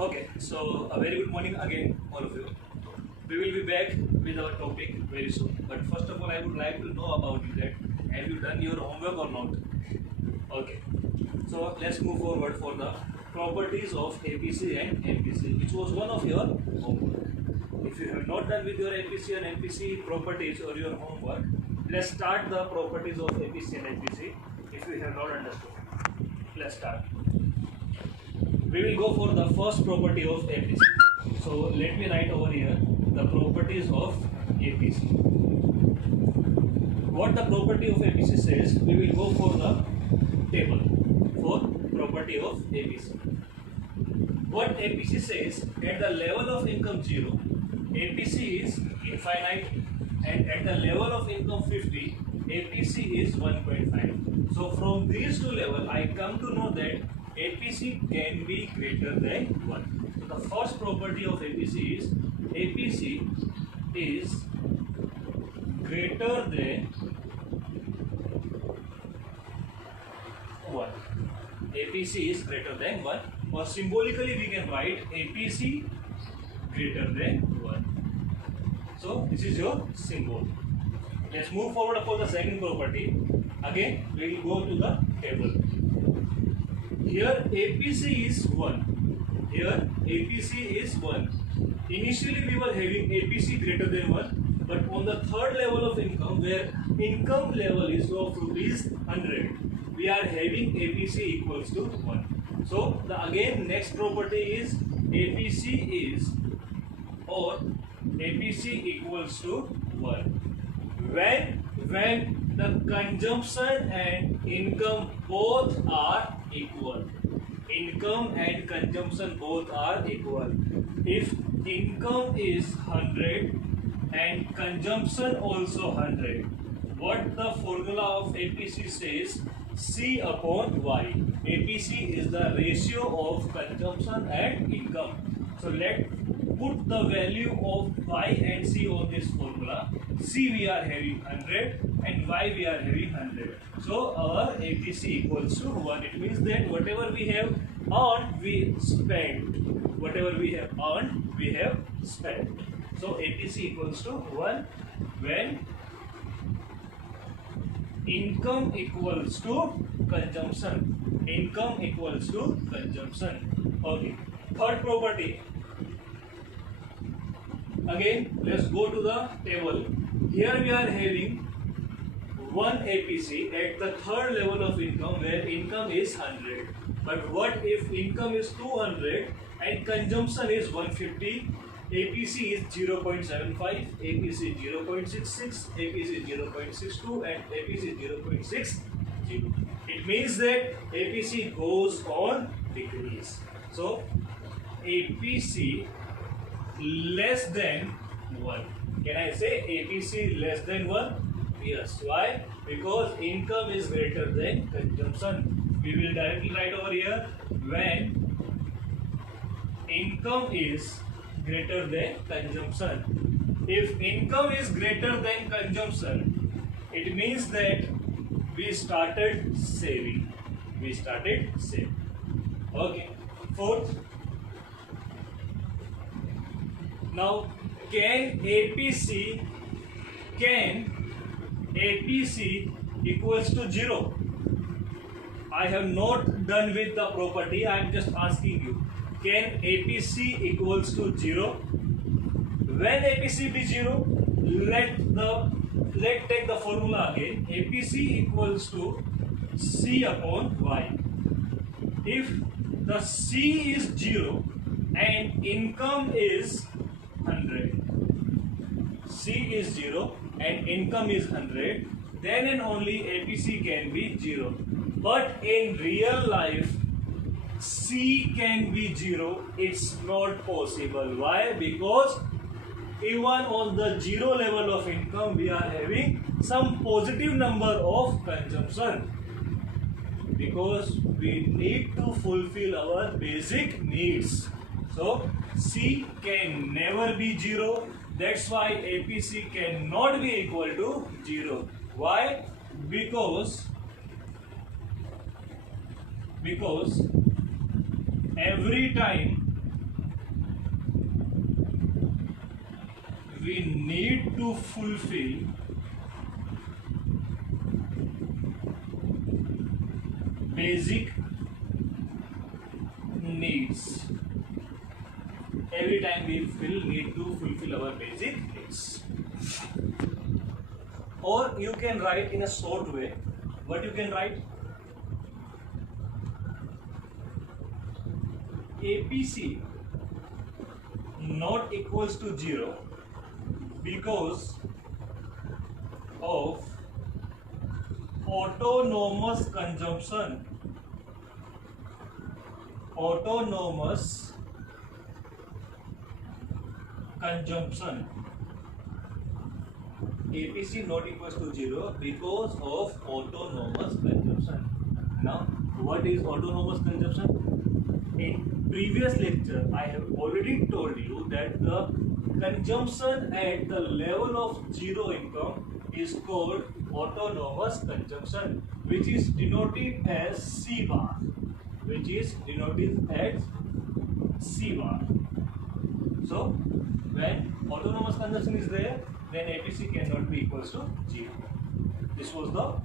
Okay, so a very good morning again, all of you. We will be back with our topic very soon. But first of all, I would like to know about you that have you done your homework or not? Okay, so let's move forward for the properties of APC and MPC, which was one of your homework. If you have not done with your APC and MPC properties or your homework, let's start the properties of APC and MPC. If you have not understood, let's start. We will go for the first property of APC. So let me write over here the properties of APC. What the property of APC says, we will go for the table for property of APC. What APC says, at the level of income 0, APC is infinite, and at the level of income 50, APC is 1.5. So from these two levels, I come to know that APC can be greater than 1. So the first property of APC is greater than 1. APC is greater than 1, or symbolically we can write APC greater than 1. So this is your symbol. Let's move forward for the second property. Again, we will go to the table. Here APC is 1. Here APC is 1. Initially we were having APC greater than 1, but on the third level of income, where income level is of rupees 100, we are having APC equals to 1. So the again next property is APC is or APC equals to 1. When the consumption and income both are equal. Income and consumption both are equal. If income is 100 and consumption also 100, what the formula of APC says, C upon Y. APC is the ratio of consumption and income. So let's put the value of Y and C on this formula. C we are having 100 and Y we are having 100. So our APC equals to 1. It means that whatever we have earned, we spent. Whatever we have earned, we have spent. So APC equals to 1 when income equals to consumption. Income equals to consumption. Okay. Third property. Again, let's go to the table. Here we are having 1 APC at the third level of income, where income is 100. But what if income is 200 and consumption is 150? APC is 0.75, APC 0.66, APC 0.62 and APC 0.60. It means that APC goes on decrease. So APC less than 1. Can I say APC less than 1? Yes. Why? Because income is greater than consumption. We will directly write over here when income is greater than consumption. If income is greater than consumption, it means that we started saving. Okay. Fourth. Now, can APC equals to 0? I have not done with the property. I am just asking you. Can APC equals to 0? When APC be 0, let's take the formula again. APC equals to C upon Y. If the C is 0 and income is 100, C is 0 and income is 100, then and only APC can be 0. But in real life, C can be 0. It's not possible. Why? Because even on the 0 level of income, we are having some positive number of consumption, because we need to fulfill our basic needs. So C can never be 0. That's why APC cannot be equal to 0. Why? Because every time we need to fulfill basic needs. Every time we need to fulfill our basic needs. Or you can write in a short way. What you can write? APC not equals to 0 because of autonomous consumption. Autonomous consumption. APC not equals to 0 because of autonomous consumption. Now, what is autonomous consumption? In previous lecture, I have already told you that the consumption at the level of zero income is called autonomous consumption, which is denoted as C bar. Which is denoted as C bar. So, when autonomous consumption is there, then APC cannot be equals to 0. This was the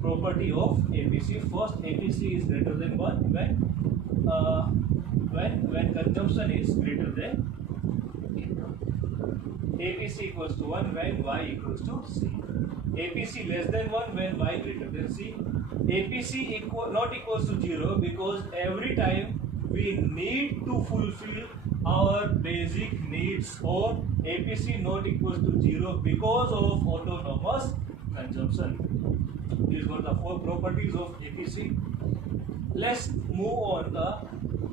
property of APC. First, APC is greater than 1 when consumption is greater than income. APC equals to 1 when Y equals to C. APC less than 1 when Y greater than C. APC not equals to 0 because every time we need to fulfill our basic needs, or APC not equals to 0 because of autonomous consumption. These were the 4 properties of APC. Let's move on the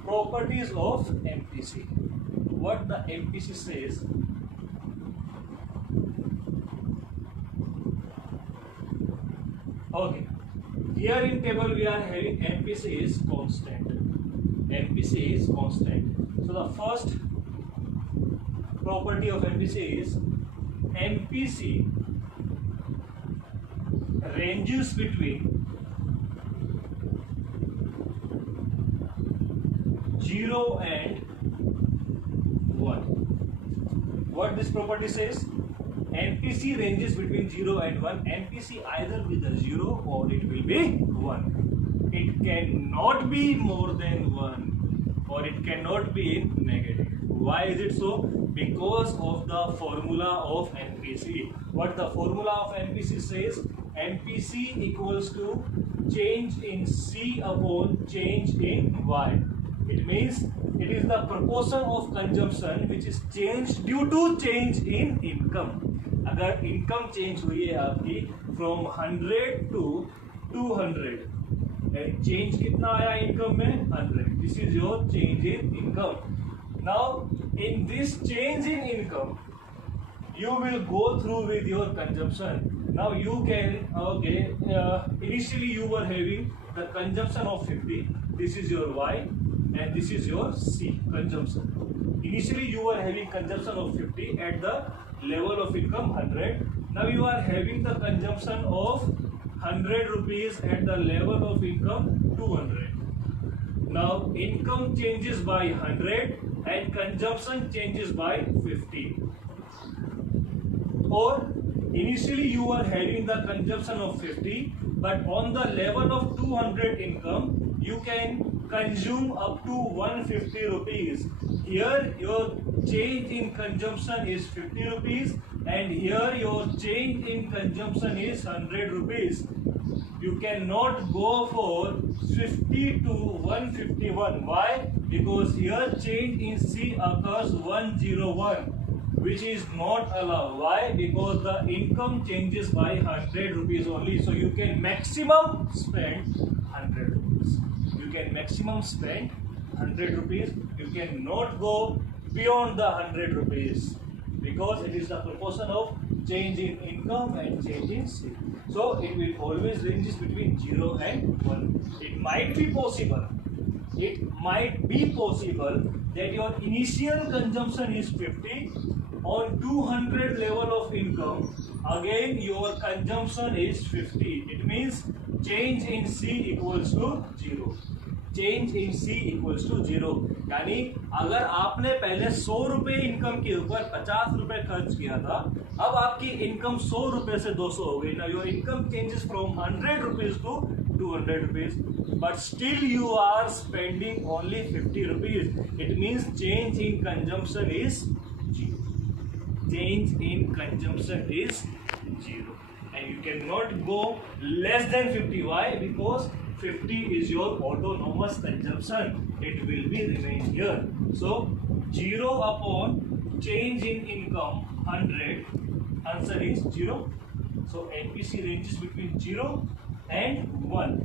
properties of MPC. What the MPC says. Okay. Here in table we are having MPC is constant. MPC is constant. So the first property of MPC is MPC ranges between 0 and 1. What this property says? MPC ranges between 0 and 1. MPC either be the 0 or it will be 1. It cannot be more than 1 or it cannot be in negative. Why is it so? Because of the formula of MPC. What the formula of MPC says? MPC equals to change in C upon change in Y. It means it is the proportion of consumption which is changed due to change in income. अगर income change हुई है आपकी from 100 to 200 and change कितना आया income में 100. This is your change in income. Now in this change in income you will go through with your consumption. Now you can initially you were having the consumption of 50. This is your Y and this is your C, consumption. Initially you were having consumption of 50 at the level of income 100. Now you are having the consumption of 100 rupees at the level of income 200. Now income changes by 100 and consumption changes by 50. Or initially you are having the consumption of 50, but on the level of 200 income you can consume up to 150 rupees. Here your change in consumption is 50 rupees and here your change in consumption is 100 rupees. You cannot go for 50 to 151. Why? Because here change in C occurs 101, which is not allowed. Why? Because the income changes by 100 rupees only. So you can maximum spend 100 rupees. You can maximum spend 100 rupees. You cannot go beyond the 100 rupees because it is the proportion of change in income and change in C. So it will always ranges between 0 and 1. It might be possible that your initial consumption is 50. On 200 level of income, again your consumption is 50. It means change in C equals to 0. Change in C equals to 0। यानी अगर आपने पहले 100 रुपए income के ऊपर 50 रुपए खर्च किया था, अब आपकी इनकम 100 रुपए से 200 हो गई। Now your income changes from 100 rupees to 200 rupees, but still you are spending only 50 rupees. It means change in consumption is 0. Change in consumption is 0. And you cannot go less than 50. Why? Because 50 is your autonomous consumption. It will be remain here. So 0 upon change in income 100. Answer is 0. So NPC ranges between 0 and 1.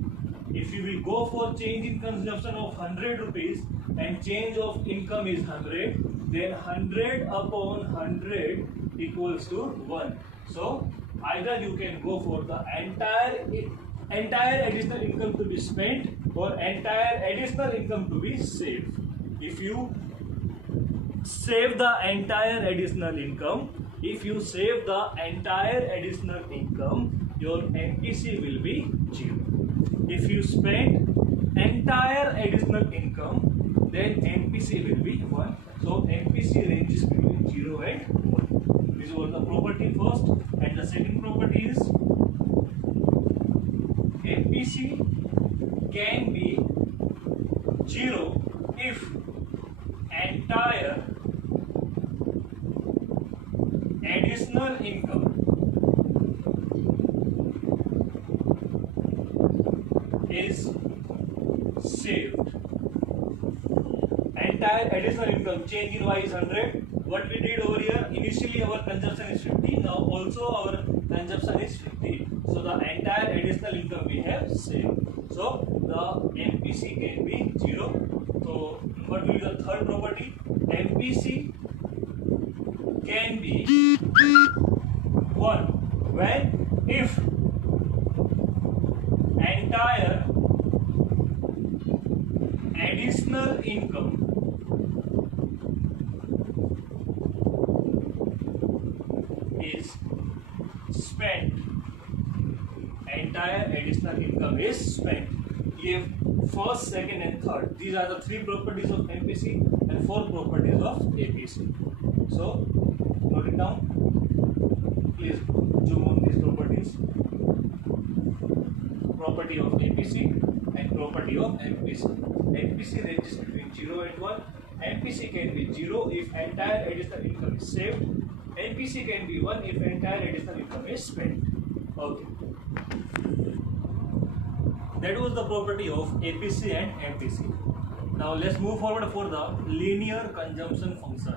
If you will go for change in consumption of 100 rupees and change of income is 100, then 100 upon 100 equals to 1. So either you can go for the entire additional income to be spent or entire additional income to be saved. If you save the entire additional income, your NPC will be 0. If you spend entire additional income, then NPC will be 1. So NPC ranges between 0 and 1. This was the property first, and the second property is NPC can be 0 if entire additional income is saved. Entire additional income, change in Y is 100. What we did over here, initially our consumption is 50, now also our consumption is 50. So the entire additional income we have saved. So the MPC can be 0. So what will be the third property? MPC can be 1 when if entire additional income is spent. Entire additional income is spent. ये first, second and third, these are the three properties of MPC and four properties of APC. So note it down. Please zoom on these properties. Property of APC and property of MPC. MPC ranges between 0 and 1. MPC can be 0 if entire additional income is saved. MPC can be 1 if entire additional income is spent. Okay. That was the property of APC and MPC. Now let's move forward for the linear consumption function.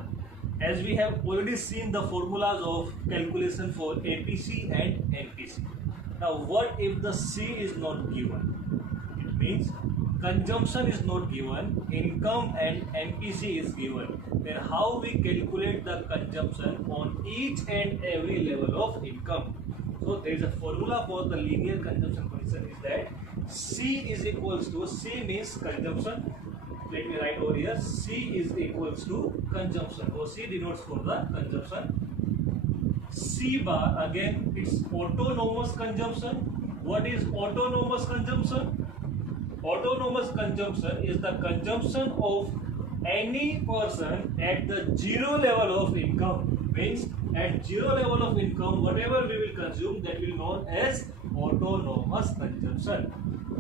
As we have already seen the formulas of calculation for APC and MPC. Now what if the C is not given? It means consumption is not given, income and MPC is given. Then how we calculate the consumption on each and every level of income? So there is a formula for the linear consumption function is that C is equals to, C means consumption. Let me write over here, C is equals to consumption, or C denotes for the consumption. C bar, again it's autonomous consumption. What is autonomous consumption? Autonomous consumption is the consumption of any person at the zero level of income. Means at zero level of income, whatever we will consume, that will be known as autonomous consumption.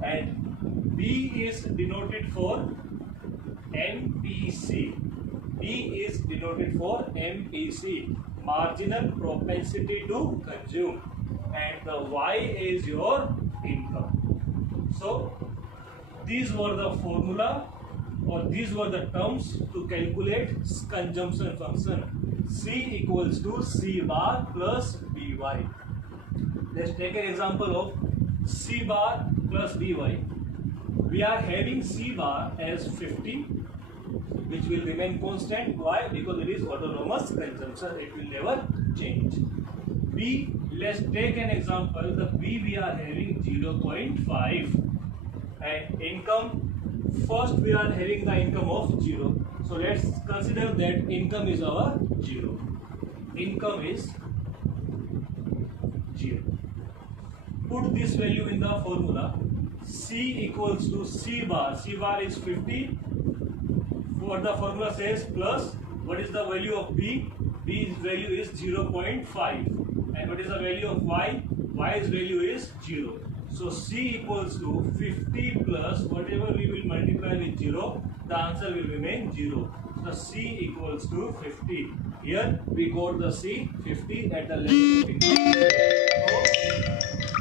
And B is denoted for MPC. B is denoted for MPC, marginal propensity to consume, and the Y is your income. So these were the formula, or these were the terms to calculate consumption function. C equals to C bar plus BY. Let's take an example of C bar plus BY. We are having C bar as 50, which will remain constant. Why? Because it is autonomous consumption, it will never change. B, let's take an example. The B we are having 0.5, and income, first we are having the income of 0. So let's consider that income is our 0. Income is 0. Put this value in the formula. C equals to C bar. C bar is 50. What the formula says plus what is the value of B? B's value is 0.5. And what is the value of Y? Y's value is 0. So C equals to 50 plus whatever we will multiply with 0, the answer will remain 0. So C equals to 50. Here we got the C 50 at the level of income.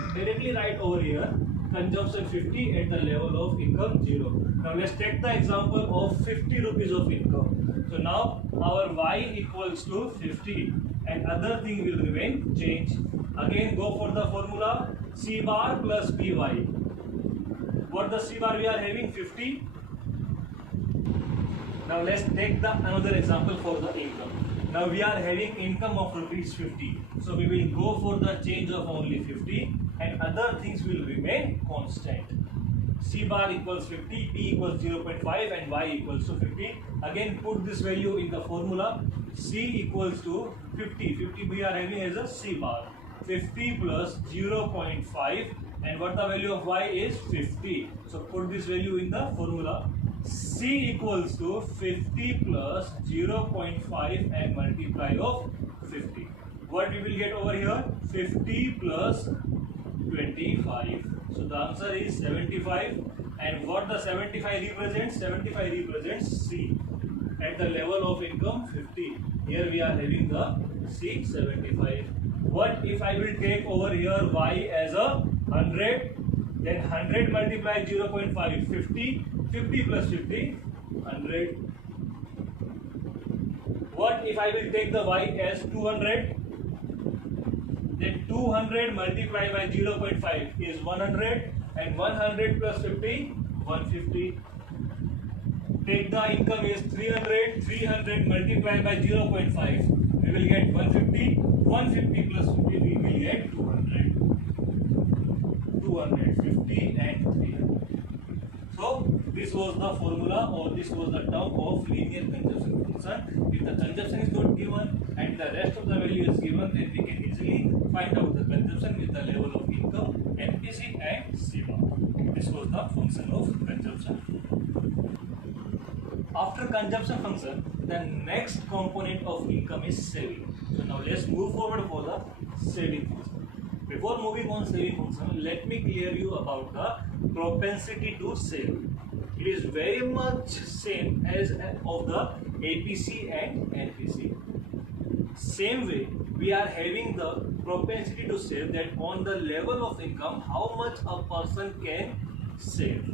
So directly write over here consumption 50 at the level of income 0. Now let's take the example of 50 rupees of income. So now our Y equals to 50 and other thing will remain change. Again go for the formula C bar plus BY. What the C bar we are having 50. Now let's take the another example for the income. Now we are having income of rupees 50. So we will go for the change of only 50 and other things will remain constant. C bar equals 50, B equals 0.5 and Y equals to 50. Again put this value in the formula. C equals to 50. 50 we are having as a C bar. 50 plus 0.5 and what the value of Y is 50. So put this value in the formula. C equals to 50 plus 0.5 and multiply of 50. What we will get over here? 50 plus 25. So the answer is 75. And what the 75 represents? 75 represents C. At the level of income 50. Here we are having the C 75. What if I will take over here Y as a 100? Then 100 multiplied 0.5, 50, 50 plus 50, 100. What if I will take the Y as 200? Then 200 multiplied by 0.5 is 100 and 100 plus 50, 150. Take the income is 300, 300 multiplied by 0.5, we will get 150, 150 plus 50, we will get 200. 250 and 300. So this was the formula or this was the term of linear consumption function. If the consumption is not given and the rest of the value is given, then we can easily find out the consumption with the level of income, MPC and C bar. This was the function of consumption. After consumption function, the next component of income is saving. So now let's move forward for the saving function. Before moving on saving function, let me clear you about the propensity to save. It is very much same as of the APC and NPC. Same way, we are having the propensity to save, that on the level of income, how much a person can save.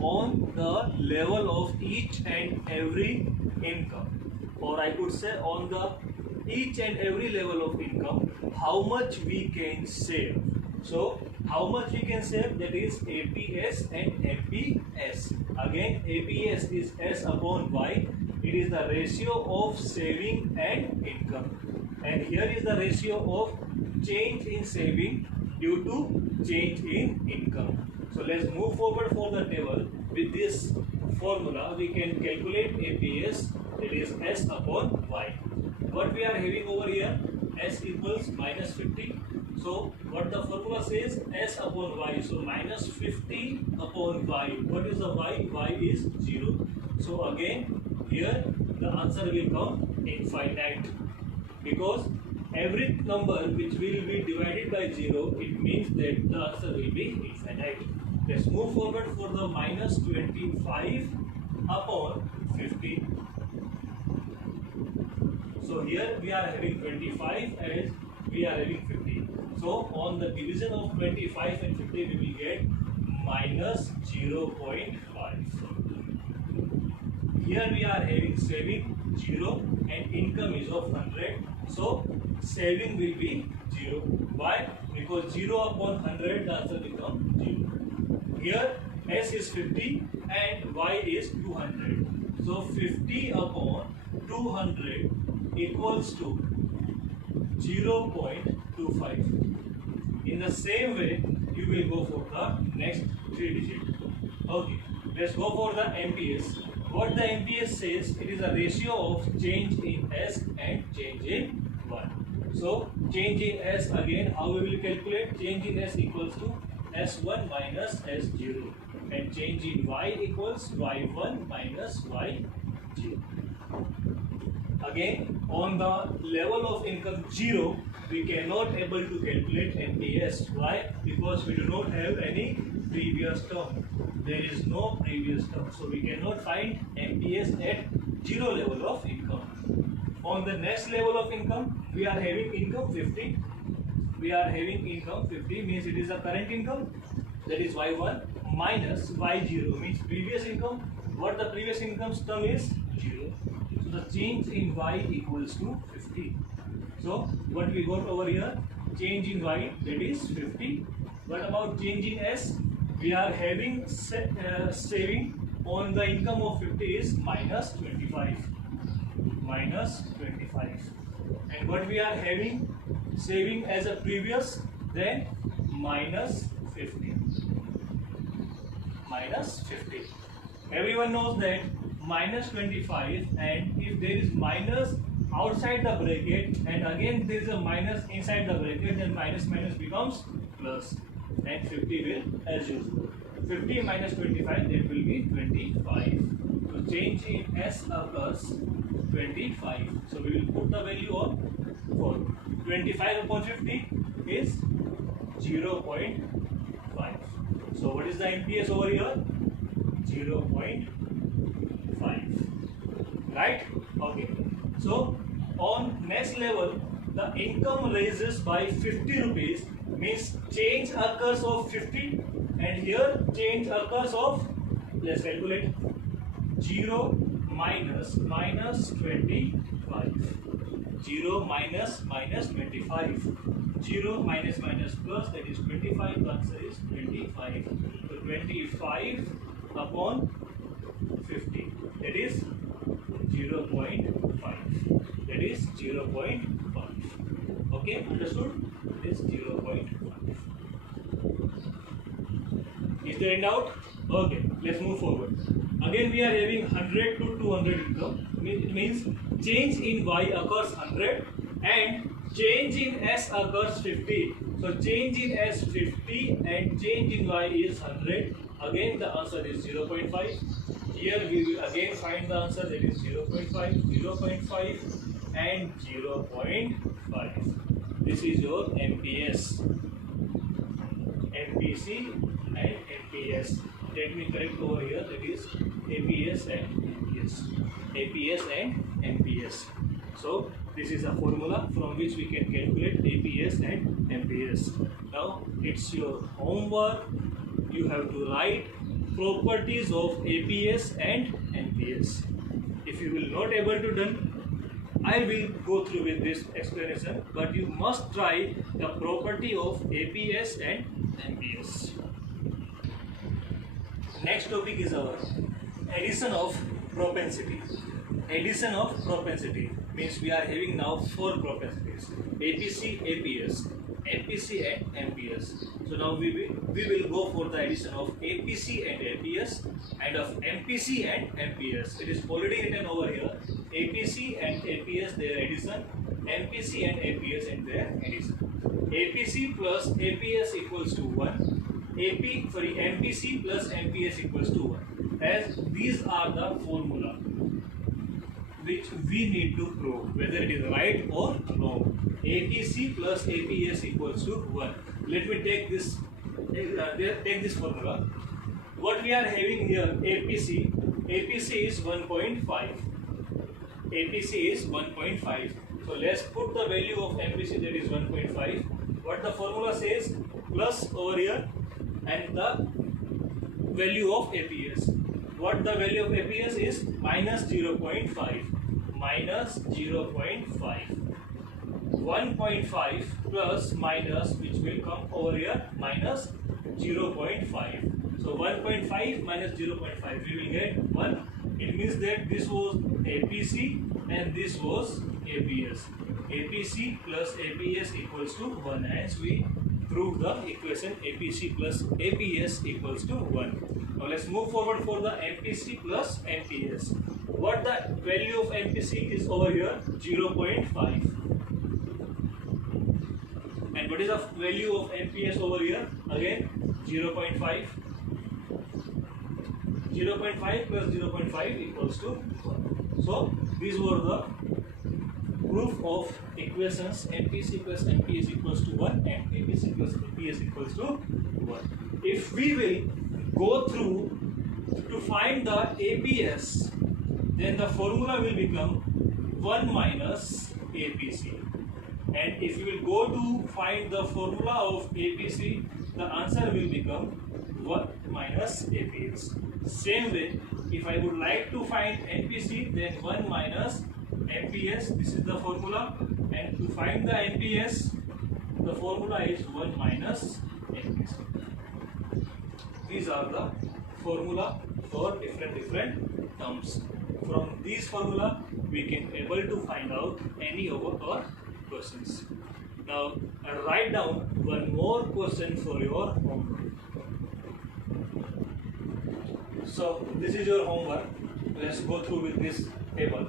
On the level of each and every income, or I could say on the each and every level of income, how much we can save. So how much we can save, that is APS and MPS. Again APS is S upon Y. It is the ratio of saving and income, and here is the ratio of change in saving due to change in income. So let's move forward for the table. With this formula we can calculate APS, that is S upon Y. What we are having over here, S equals minus 50. So what the formula says, S upon Y. So minus 50 upon Y. What is the Y? Y is 0. So again here the answer will come infinite, because every number which will be divided by 0, it means that the answer will be infinite. Let's move forward for the minus 25 upon 50. So here we are having 25 as we are having 50. So on the division of 25 and 50 we will get minus 0.5. Here we are having saving 0 and income is of 100. So saving will be 0. Why? Because 0 upon 100 the answer becomes 0. Here S is 50 and Y is 200. So 50 upon 200 equals to 0.25. In the same way, you will go for the next 3 digits. Okay, let's go for the MPS. What the MPS says, it is a ratio of change in S and change in Y. So change in S, again how we will calculate? Change in S equals to S1 minus S0, and change in Y equals Y1 minus Y0. Again, on the level of income 0, we cannot able to calculate NPS. Why? Because we do not have any previous term. There is no previous term, so we cannot find NPS at 0 level of income. On the next level of income, we are having income 50. We are having income 50 means it is a current income, that is Y1 minus Y0 means previous income. What the previous income's term is? 0. So the change in Y equals to 50. So what we got over here? Change in Y, that is 50. What about change in S? We are having saving on the income of 50 is minus 25. Minus 25. And what we are having saving as a previous, then minus 50. Minus 50. Everyone knows that minus 25, and if there is minus outside the bracket and again there is a minus inside the bracket, then minus minus becomes plus, and 50 will as usual. 50 minus 25, that will be 25. So change in S occurs 25. So we will put the value of 4. 25 upon 50 is 0.5. So what is the NPS over here? 0.5. Right? Okay. So on next level, the income raises by 50 rupees means change occurs of 50, and here change occurs of, let's calculate, 0 minus minus 25. 0 minus minus 25. 0 minus minus plus, that is 25. The answer is 25. So 25 upon 50, that is 0.5. That is 0.5. Okay, understood? It is 0.5. Is there any doubt? Okay, let's move forward. Again, we are having 100 to 200 income. It means change in Y occurs 100 and change in S occurs 50. So change in S 50 and change in Y is 100. Again, the answer is 0.5. Here we will again find the answer, that is 0.5, 0.5 and 0.5. This is your MPS, MPC and MPS. Let me correct over here, that is APS and MPS. APS and MPS. So this is a formula from which we can calculate APS and MPS. Now it's your homework. You have to write properties of APS and MPS. If you will not able to done, I will go through with this explanation, but you must try the property of APS and MPS. Next topic is our addition of propensity. Addition of propensity means we are having now 4 propensities: APC, APS, MPC and MPS. So now we will go for the addition of APC and APS and of MPC and MPS. It is already written over here. APC and APS, their addition. MPC and APS and their addition. APC plus APS equals to 1. MPC plus MPS equals to 1. As these are the formula which we need to prove whether it is right or wrong. APC plus APS equals to 1. Let me take this formula. What we are having here, APC is 1.5. APC is 1.5. So let's put the value of MPC, that is 1.5. What the formula says, plus over here, and the value of APS. What the value of APS is? Minus 0.5. Minus 0.5. 1.5 plus minus, which will come over here, minus 0.5. So 1.5 minus 0.5, we will get 1. It means that this was APC and this was APS. APC plus APS equals to 1. Hence we prove the equation APC plus APS equals to 1. Now let's move forward for the MPC plus MPS. What the value of MPC is over here? 0.5. And what is the value of MPS over here? Again 0.5. 0.5 plus 0.5 equals to 1. So these were the proof of equations MPC plus MPS equals to 1 and APC plus APS equals to 1. If we will go through to find the APS, then the formula will become 1 minus APC. And if you will go to find the formula of APC, the answer will become 1 minus APS. Same way, if I would like to find MPC, then 1 minus MPS, this is the formula, and to find the MPS, the formula is 1 minus MPC. These are the formula for different terms. From these formula, we can able to find out any of our questions. Now, write down one more question for your homework. So, this is your homework. Let's go through with this table.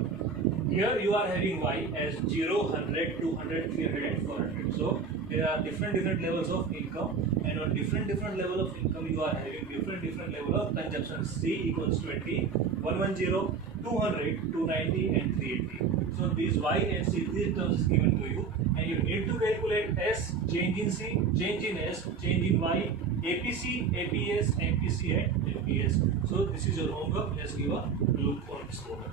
Here you are having y as 0, 100, 200, 300 and 400. So there are different levels of income, and on different level of income you are having different level of consumption. C equals 20, 110, 200, 290 and 380. So these y and c, these terms is given to you, and you need to calculate S, change in C, change in S, change in y, APC, APS, MPC and MPS. So this is your homework. Let's give a look on this homework.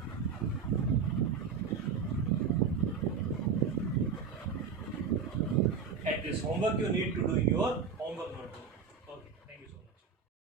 At this homework, you need to do your